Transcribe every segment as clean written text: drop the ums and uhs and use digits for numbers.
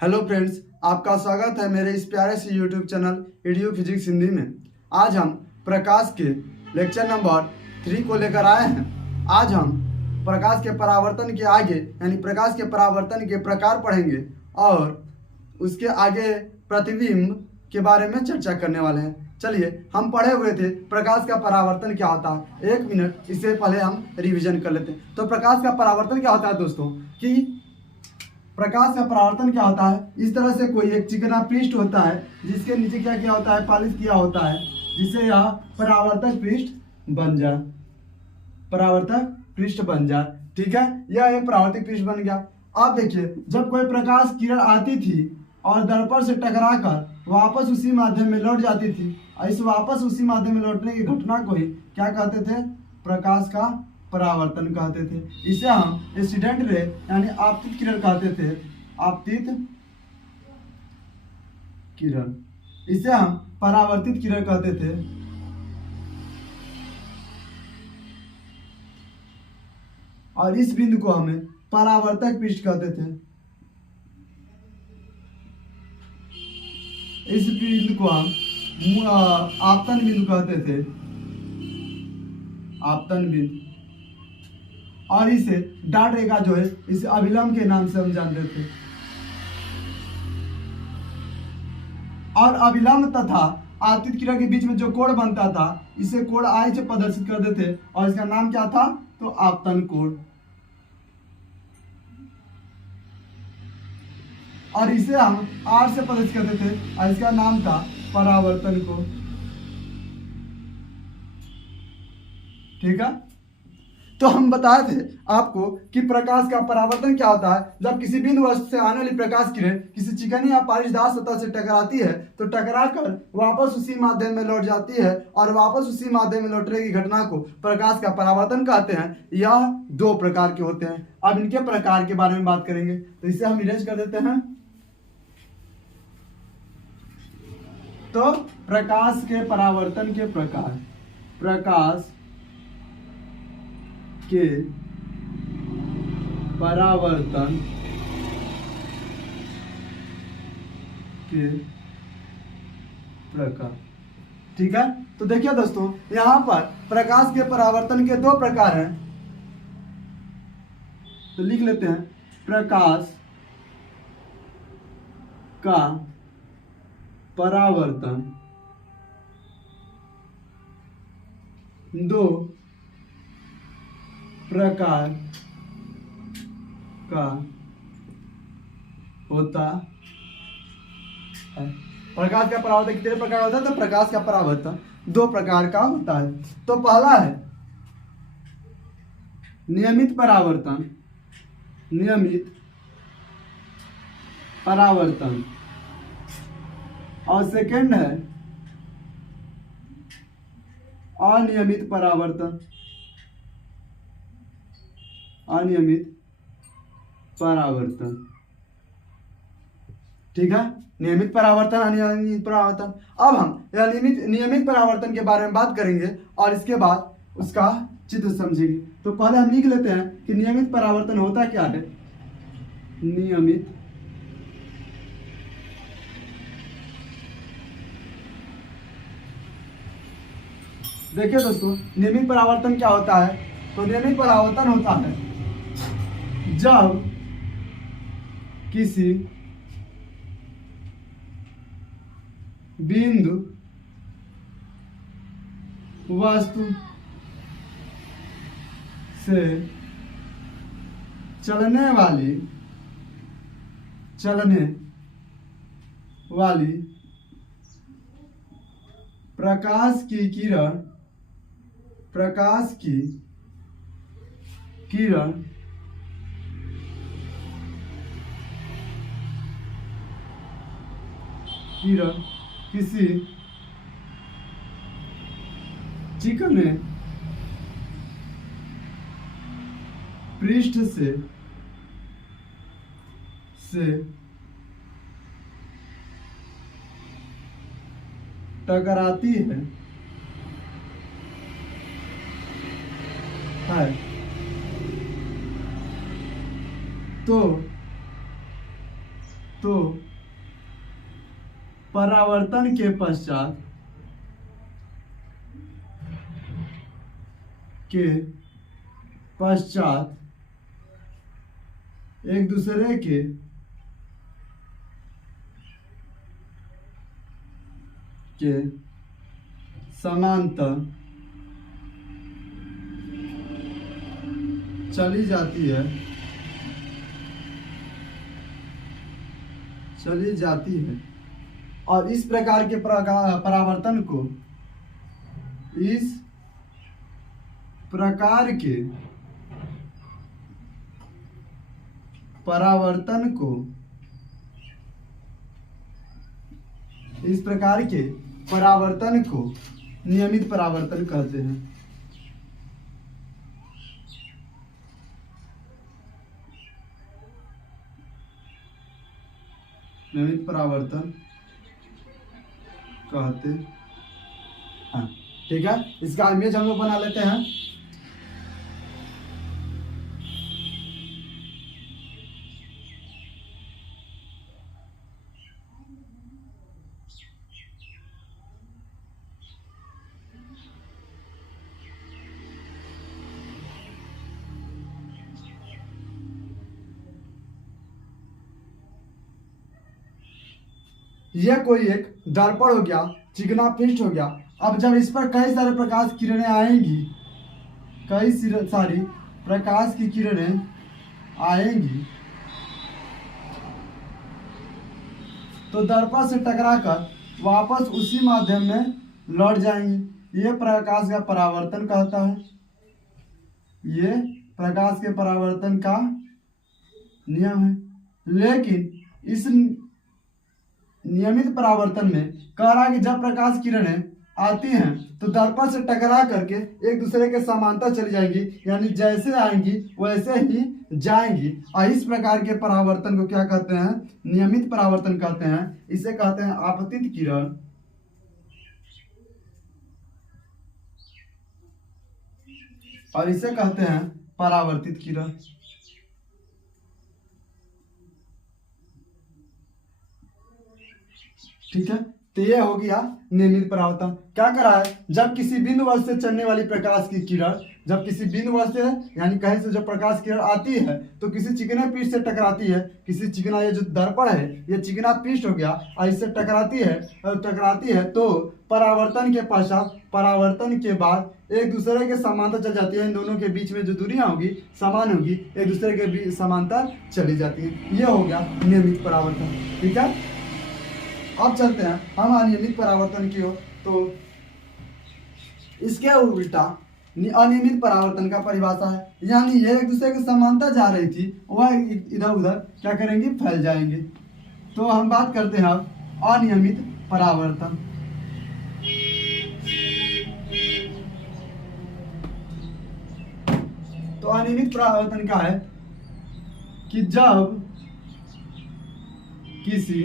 Hello friends, आपका स्वागत है मेरे इस प्यारे से YouTube channel EDU physics Hindi में। आज हम प्रकाश के लेक्चर नंबर 3 को लेकर आए हैं। आज हम प्रकाश के परावर्तन के आगे यानी प्रकाश के परावर्तन के प्रकार पढ़ेंगे और उसके आगे प्रतिबिंब के बारे में चर्चा करने वाले हैं। चलिए, हम पढ़े हुए थे प्रकाश का परावर्तन क्या होता है। 1 मिनट इससे पहले हम रिवीजन कर लेते हैं। तो प्रकाश का परावर्तन क्या होता है दोस्तों, कि प्रकाश का परावर्तन क्या होता है, इस तरह से कोई एक चिकना पृष्ठ होता है जिसके नीचे क्या किया होता है, पॉलिश किया होता है, जिससे यह परावर्तक पृष्ठ बन जाए। परावर्तक पृष्ठ बन जाए, ठीक है। यह एक परावर्तक पृष्ठ बन गया। अब देखिए, जब कोई प्रकाश किरण आती थी और दर्पण से टकराकर वापस उसी माध्यम में लौट जाती थी, इस वापस उसी माध्यम में लौटने की घटना को ही क्या कहते थे, प्रकाश का परावर्तन कहते थे। इसे हम इंसिडेंट रे यानी आपतित किरण कहते थे। आपतित किरण, इसे हम परावर्तित किरण कहते थे। और इस बिंदु को हमें परावर्तक पृष्ठ कहते थे। इस बिंदु को हम आपतन बिंदु कहते थे, आपतन बिंदु। और इसे डार्ट रेखा जो है, इसे अभिलंब के नाम से हम जानते थे। और अभिलंब तथा आपतित किरण के बीच में जो कोण बनता था, इसे कोण आई से प्रदर्शित करते थे और इसका नाम क्या था, तो आपतन कोण। और इसे हम आर से प्रदर्शित करते थे और इसका नाम था परावर्तन कोण, ठीक है। तो हम बताए थे आपको कि प्रकाश का परावर्तन क्या होता है। जब किसी बिंदु वस्तु से आने वाली प्रकाश किरण किसी चिकनी या पालिशदार सतह से टकराती है तो टकराकर वापस उसी माध्यम में लौट जाती है और वापस उसी माध्यम में लौटने की घटना को प्रकाश का परावर्तन कहते हैं। यह 2 प्रकार के होते हैं। अब इनके प्रकार के बारे में बात करेंगे, तो इसे हम इरेज कर देते हैं। तो प्रकाश के परावर्तन के प्रकार, प्रकाश के परावर्तन के प्रकार, ठीक है। तो देखिए दोस्तों, यहां पर प्रकाश के परावर्तन के 2 प्रकार हैं। तो लिख लेते हैं, प्रकाश का परावर्तन 2 प्रकार का होता है। प्रकाश का परावर्तन कितने प्रकार होता है, तो प्रकाश का परावर्तन 2 प्रकार का होता है। तो पहला है नियमित परावर्तन, नियमित परावर्तन। और सेकंड है अनियमित परावर्तन, अनियमित परावर्तन, ठीक है। नियमित परावर्तन, अनियमित परावर्तन। अब हम नियमित परावर्तन के बारे में बात करेंगे और इसके बाद उसका चित्र समझेंगे। तो पहले हम लिख लेते हैं कि नियमित परावर्तन होता क्या है। नियमित देखिए दोस्तों, नियमित परावर्तन क्या होता है, तो नियमित परावर्तन होता है जब किसी बिंदु वस्तु से चलने वाली प्रकाश की किरण किसी चिकने पृष्ठ से टकराती है तो तो परावर्तन के पश्चात एक दूसरे के समांतर चली जाती है और इस प्रकार के परावर्तन को इस प्रकार के परावर्तन को नियमित परावर्तन कहते हैं। नियमित परावर्तन कहते हैं। ठीक है, इसका इमेज हम लोग बना लेते हैं। यह कोई एक दर्पण हो गया, चिकना पृष्ठ हो गया। अब जब इस पर कई सारे प्रकाश किरणें आएंगी, कई सारी प्रकाश की किरणें आएंगी, तो दर्पण से टकराकर वापस उसी माध्यम में लौट जाएंगी। ये प्रकाश का परावर्तन कहता है। ये प्रकाश के परावर्तन का नियम है। लेकिन इस नियमित परावर्तन में कह रहा है कि जब प्रकाश किरणें आती हैं तो दर्पण से टकरा करके एक दूसरे के समांतर चली जाएंगी, यानी जैसे आएंगी वैसे ही जाएंगी। और इस प्रकार के परावर्तन को क्या कहते हैं? नियमित परावर्तन कहते हैं। इसे कहते हैं आपतित किरण। और इसे कहते हैं परावर्तित किरण। ठीक है, तो ये हो गया नियमित परावर्तन। क्या करा है? जब किसी बिंदु वस्तु से चलने वाली प्रकाश की किरण, जब किसी बिंदु वस्तु से यानी कहीं से जब प्रकाश किरण आती है तो किसी चिकने पृष्ठ से टकराती है। किसी चिकना, ये जो दर्पण है ये चिकना पृष्ठ हो गया और इससे टकराती है तो परावर्तन के पश्चात, परावर्तन के बाद एक दूसरे के समांतर चल जाती है। इन दोनों के बीच में जो दूरियां होगी समान होगी, एक दूसरे के बीच समांतर चली जाती है। ये हो गया नियमित परावर्तन। ठीक है, अब चलते हैं हम अनियमित परावर्तन की ओर। तो इसके उल्टा अनियमित परावर्तन का परिभाषा है, यानी ये एक दूसरे के समांतर जा रही थी, वह इधर उधर क्या करेंगी? फैल जाएंगे। तो हम बात करते हैं अब अनियमित परावर्तन। तो अनियमित परावर्तन क्या है कि जब किसी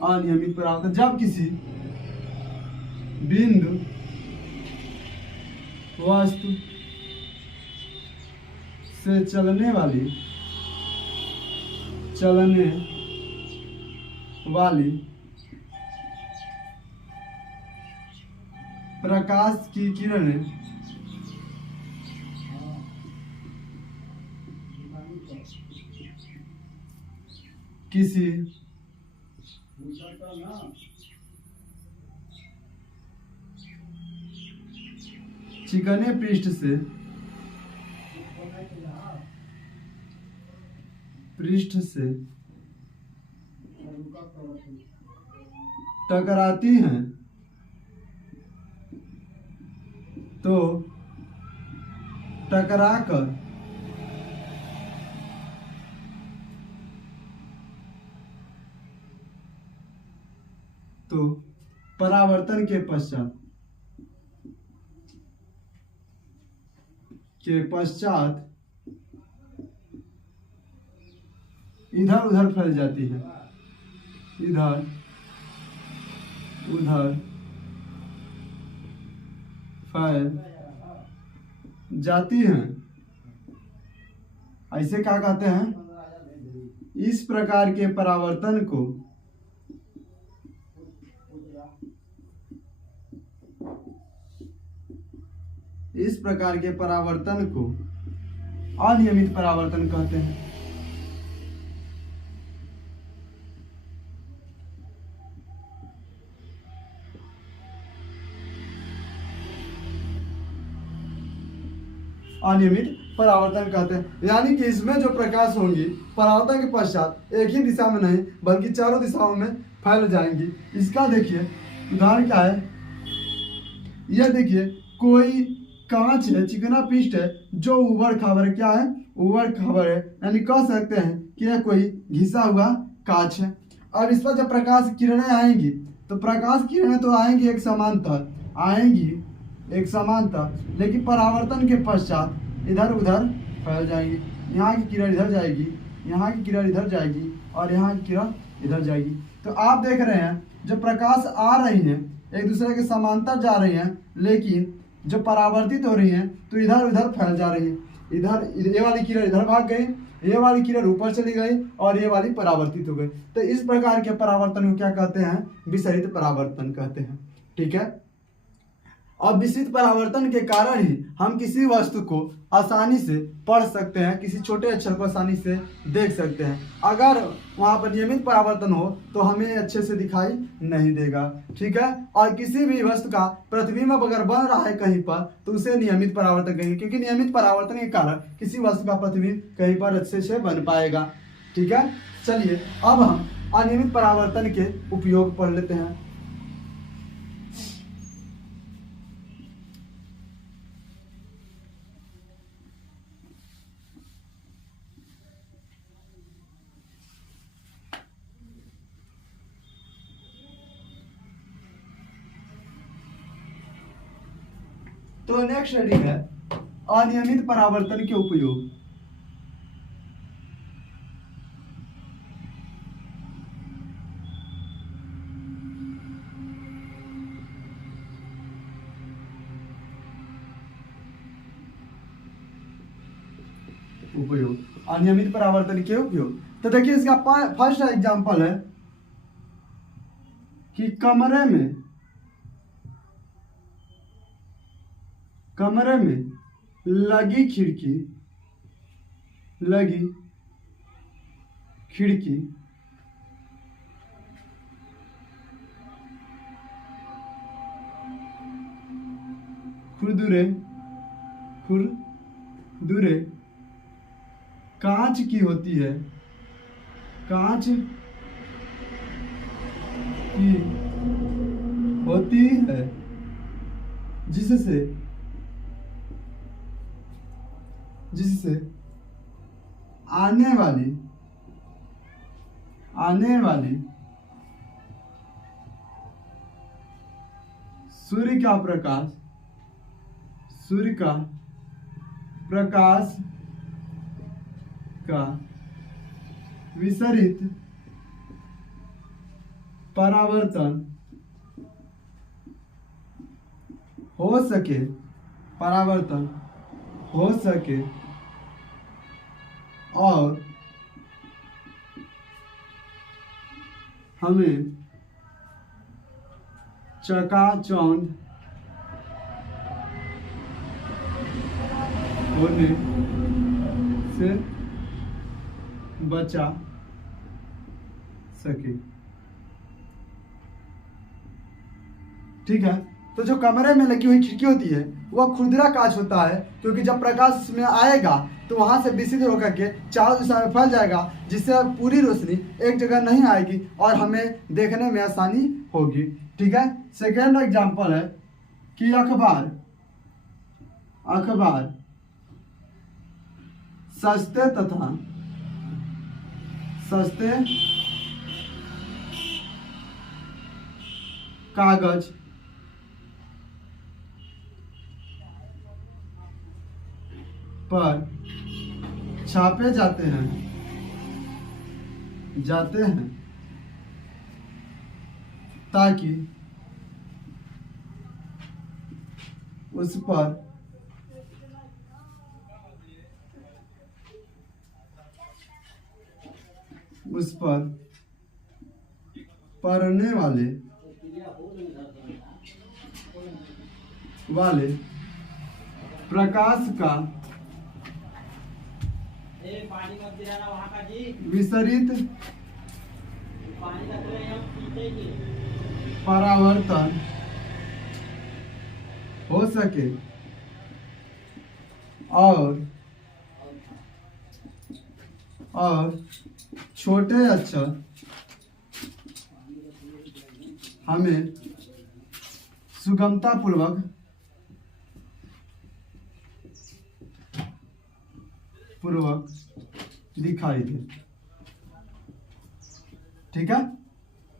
अनियमित परावर्तन, जब किसी बिंदु वस्तु से चलने वाली प्रकाश की किरणें किसी चिकने पृष्ठ से टकराती हैं तो टकराकर तो परावर्तन के पश्चात इधर उधर फैल जाती है, इधर उधर फैल जाती हैं। ऐसे क्या कहते हैं? इस प्रकार के परावर्तन को अनियमित परावर्तन कहते हैं। अनियमित परावर्तन कहते हैं, यानी कि इसमें जो प्रकाश होंगी परावर्तन के पश्चात एक ही दिशा में नहीं बल्कि चारों दिशाओं में फैल जाएंगी। इसका देखिए उदाहरण क्या है, यह देखिए कोई कांच है, चिकना पीस्ट है जो उबड़ खाबड़ है। क्या है? उबड़ खाबड़ है, यानी कह सकते हैं कि यह कोई घिसा हुआ कांच है। अब इस पर जब प्रकाश किरणें आएंगी तो प्रकाश किरणें तो आएंगी एक समांतर, लेकिन परावर्तन के पश्चात इधर उधर फैल जाएंगी। यहाँ की किरण इधर जाएगी, यहाँ की किरण इधर जाएगी और यहाँ की किरण इधर जाएगी। तो आप देख रहे हैं जो प्रकाश आ रही हैं एक दूसरे के समांतर जा रही हैं, लेकिन जो परावर्तित हो रही हैं तो इधर उधर फैल जा रही है। इधर ये वाली किरण इधर भाग गई, ये वाली किरण ऊपर चली गई और ये वाली परावर्तित हो गई। तो इस प्रकार के परावर्तन को क्या कहते हैं? विसरित परावर्तन कहते हैं। ठीक है। और विसरित परावर्तन के कारण ही हम किसी वस्तु को आसानी से पढ़ सकते हैं, किसी छोटे अक्षर को आसानी से देख सकते हैं। अगर वहाँ पर नियमित परावर्तन हो तो हमें अच्छे से दिखाई नहीं देगा। ठीक है। और किसी भी वस्तु का प्रतिबिंब अगर बन रहा है कहीं पर तो उसे नियमित परावर्तन कहेंगे, क्योंकि नियमित परावर्तन के कारण किसी वस्तु का प्रतिबिंब कहीं पर अच्छे से बन पाएगा। ठीक है। चलिए अब हम अनियमित परावर्तन के उपयोग पढ़ लेते हैं। तो नेक्स्ट हेडिंग है अनियमित परावर्तन के उपयोग। अनियमित परावर्तन के उपयोग। तो देखिए इसका फर्स्ट एग्जांपल है कि कमरे में लगी खिड़की खुरदुरे कांच की होती है, जिससे आने वाली सूर्य का प्रकाश का विसरित परावर्तन हो सके और हमें चकाचौंध होने से बचा सके। ठीक है। तो जो कमरे में लगी हुई खिड़की होती है वह खुरदरा कांच होता है, क्योंकि जब प्रकाश इसमें आएगा तो वहां से विसरित होकर के चारों दिशा में फैल जाएगा, जिससे पूरी रोशनी एक जगह नहीं आएगी और हमें देखने में आसानी होगी। ठीक है। सेकेंड एग्जांपल है कि अखबार सस्ते कागज पर छापे जाते हैं ताकि उस पर पड़ने वाले प्रकाश का विसरित परावर्तन हो सके और छोटे अक्षर हमें सुगमता पूर्वक दिखाई दे। ठीक है।